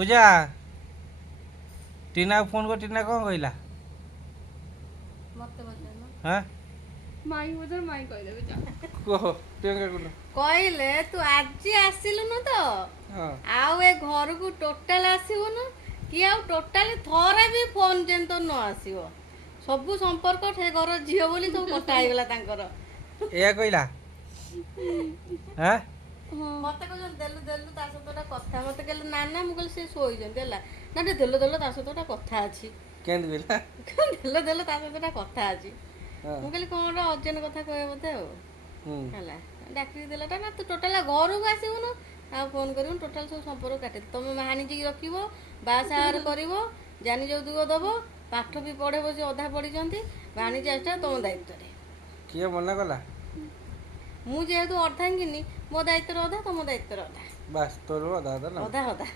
ପୂଜା टीना phone को टीना कौन कहला मते बजानो हाँ माई बजार माई कह देबे जा कह टेंगा कुल कहले तू आज आसिलु न तो हाँ आउ ए घर को टोटल आसीबनु कि आउ टोटल थोड़ा भी फोन जेंतो न आसीबो सब संपर्क ठे घर झियो बोली सब कटा हो गला तांकर एया कहला हाँ मते कहले देलु देलु ता सतटा कथा मते कहले ना ना मु कहले से सोई जंते हला ना दे देलु देलु ता सतटा कथा अछि केंद कहला देलु देलु ता सतटा कथा अछि हाँ मु कहले कोन अर्जन कथा कहबे बोते हो हम्म हला डाकी देलाटा ना तू टोटल घर को आसीबनु आ फोन करियो टोटल सब संपर्क काटे तुम महानी जी रखिबो बासार करिवो जानी जो दुगो दबो पाठ भी पढ़े बसी अधा पढ़ी जंती भाणी चेष्टा तुम दायित्व रे किए मना कला मु जेहेतु अर्धांगिनी मो दायित्व अधा तुम दायित्व अधा बस तोर दादा ना अधा अधा